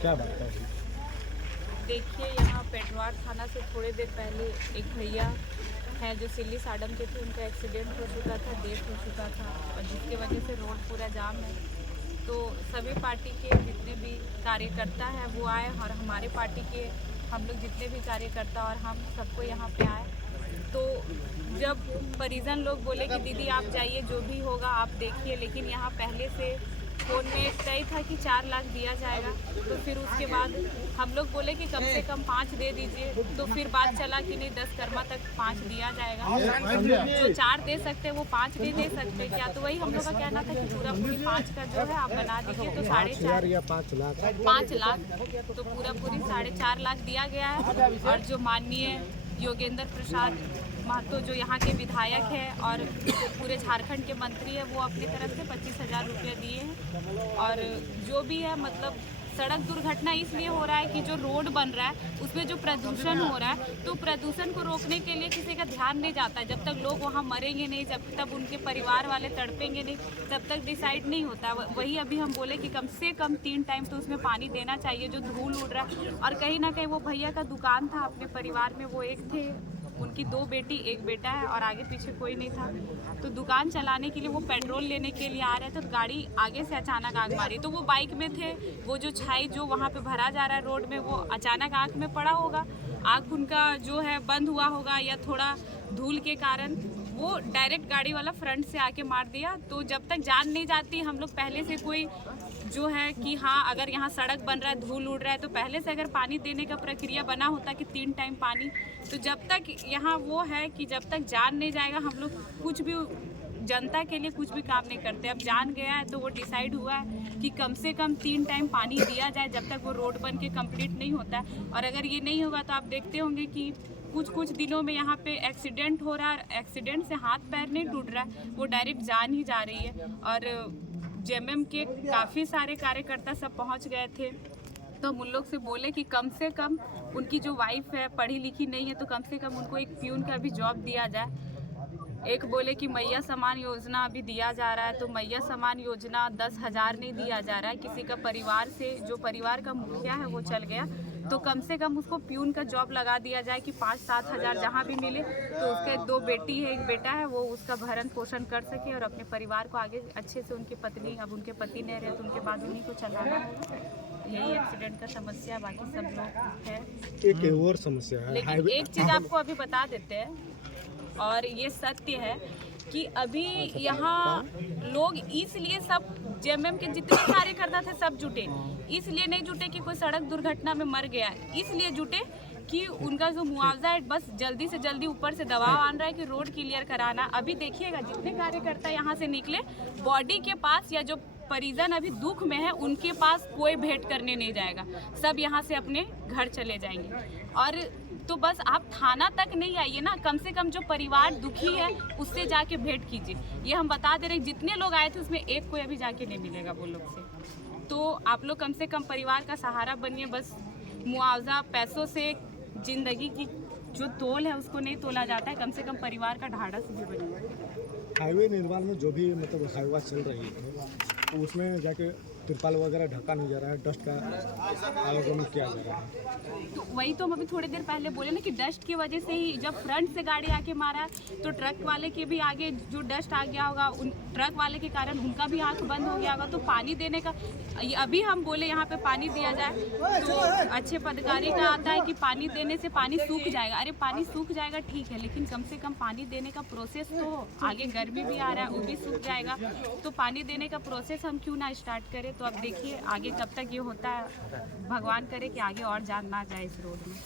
क्या बात है? देखिए, यहाँ पेटवार थाना से थोड़ी देर पहले एक भैया हैं जो सिल्ली साडम के थे, उनका एक्सीडेंट हो चुका था, डेथ हो चुका था और जिसके वजह से रोड पूरा जाम है। तो सभी पार्टी के जितने भी कार्यकर्ता हैं वो आए और हमारे पार्टी के हम लोग जितने भी कार्यकर्ता और हम सबको यहाँ पे आए। तो जब परिजन लोग बोले कि दीदी आप जाइए, जो भी होगा आप देखिए, लेकिन यहाँ पहले से फ़ोन में तय था कि 4 लाख दिया जाएगा। तो फिर उसके बाद हम लोग बोले कि कम से कम 5 दे दीजिए। तो फिर बात चला कि नहीं 10 कर्मा तक 5 दिया जाएगा, जो 4 दे सकते वो 5 भी दे सकते क्या। तो वही हम लोग का कहना था कि पूरा पूरी 5 का जो है आप बना दीजिए। तो 4.5 या 5 लाख 5 लाख तो पूरा पूरी 4.5 लाख दिया गया है। और जो माननीय योगेंद्र प्रसाद महतो जो यहाँ के विधायक है और पूरे झारखंड के मंत्री है, वो अपनी तरफ से 25,000 रुपये दिए हैं। और जो भी है मतलब सड़क दुर्घटना इसलिए हो रहा है कि जो रोड बन रहा है उसमें जो प्रदूषण हो रहा है, तो प्रदूषण को रोकने के लिए किसी का ध्यान नहीं जाता है। जब तक लोग वहाँ मरेंगे नहीं, जब तक उनके परिवार वाले तड़पेंगे नहीं, तब तक डिसाइड नहीं होता। वही अभी हम बोले कि कम से कम 3 टाइम तो उसमें पानी देना चाहिए, जो धूल उड़ रहा है। और कहीं ना कहीं वो भैया का दुकान था, अपने परिवार में वो एक थे, उनकी 2 बेटी 1 बेटा है और आगे पीछे कोई नहीं था। तो दुकान चलाने के लिए वो पेट्रोल लेने के लिए आ रहे थे, तो गाड़ी आगे से अचानक आग मारी। तो वो बाइक में थे, वो जो छाई जो वहाँ पे भरा जा रहा है रोड में, वो अचानक आँख में पड़ा होगा, आँख उनका जो है बंद हुआ होगा या थोड़ा धूल के कारण वो डायरेक्ट गाड़ी वाला फ्रंट से आके मार दिया। तो जब तक जान नहीं जाती, हम लोग पहले से कोई जो है कि हाँ अगर यहाँ सड़क बन रहा है, धूल उड़ रहा है, तो पहले से अगर पानी देने का प्रक्रिया बना होता कि 3 टाइम पानी, तो जब तक यहाँ वो है कि जब तक जान नहीं जाएगा हम लोग कुछ भी जनता के लिए कुछ भी काम नहीं करते। अब जान गया है तो वो डिसाइड हुआ है कि कम से कम 3 टाइम पानी दिया जाए जब तक वो रोड बन के कंप्लीट नहीं होता है। और अगर ये नहीं होगा तो आप देखते होंगे कि कुछ दिनों में यहाँ पे एक्सीडेंट हो रहा है, एक्सीडेंट से हाथ पैर नहीं टूट रहा है, वो डायरेक्ट जान ही जा रही है। और जेएमएम के काफ़ी सारे कार्यकर्ता सब पहुँच गए थे, तो हम उन लोग से बोले कि कम से कम उनकी जो वाइफ है पढ़ी लिखी नहीं है, तो कम से कम उनको एक प्यून का भी जॉब दिया जाए। एक बोले कि मैया समान योजना अभी दिया जा रहा है, तो मैया समान योजना 10,000 नहीं दिया जा रहा है। किसी का परिवार से जो परिवार का मुखिया है वो चल गया, तो कम से कम उसको प्यून का जॉब लगा दिया जाए कि 5-7 हज़ार जहाँ भी मिले, तो उसके 2 बेटी है 1 बेटा है, वो उसका भरण पोषण कर सके और अपने परिवार को आगे अच्छे से, उनकी पत्नी, अब उनके पति नहीं रहे तो उनके बाद उन्हीं को चलाना है। यही एक्सीडेंट का समस्या, बाकी सब लोग है। एक और समस्या है, लेकिन एक चीज़ आपको अभी बता देते हैं, और ये सत्य है कि अभी यहाँ लोग इसलिए सब जेएमएम के जितने कार्यकर्ता थे सब जुटे, इसलिए नहीं जुटे कि कोई सड़क दुर्घटना में मर गया, इसलिए जुटे कि उनका जो मुआवजा है बस जल्दी से जल्दी ऊपर से दबाव आन रहा है कि रोड क्लियर कराना। अभी देखिएगा जितने कार्यकर्ता यहाँ से निकले, बॉडी के पास या जो परिजन अभी दुख में है उनके पास कोई भेंट करने नहीं जाएगा, सब यहाँ से अपने घर चले जाएंगे। और तो बस आप थाना तक नहीं आइए ना, कम से कम जो परिवार दुखी है उससे जाके भेंट कीजिए। ये हम बता दे रहे हैं, जितने लोग आए थे उसमें एक कोई अभी जाके नहीं मिलेगा वो लोग से। तो आप लोग कम से कम परिवार का सहारा बनिए। बस मुआवजा पैसों से जिंदगी की जो तोल है उसको नहीं तोला जाता है, कम से कम परिवार का ढाढ़स भी बनिए। हाईवे निर्माण में जो भी मतलब हाईवा चल रही है, तो उसमें जाके तिरपाल वगैरह ढका नहीं जा रहा है, डस्ट का आवागमन किया जा रहा है। तो वही तो हम अभी थोड़ी देर पहले बोले ना कि डस्ट की वजह से ही, जब फ्रंट से गाड़ी आके मारा तो ट्रक वाले के भी आगे जो डस्ट आ गया होगा, उन ट्रक वाले के कारण उनका भी आंख बंद हो गया होगा। तो पानी देने का अभी हम बोले यहाँ पे पानी दिया जाए, तो अच्छे पदाधिकारी का आता है कि पानी देने से पानी सूख जाएगा। अरे पानी सूख जाएगा ठीक है, लेकिन कम से कम पानी देने का प्रोसेस तो हो। आगे गर्मी भी आ रहा है, वो भी सूख जाएगा, तो पानी देने का प्रोसेस हम क्यों ना स्टार्ट करें। तो अब देखिए आगे कब तक ये होता है, भगवान करे कि आगे और जान ना जाए इस रोड में।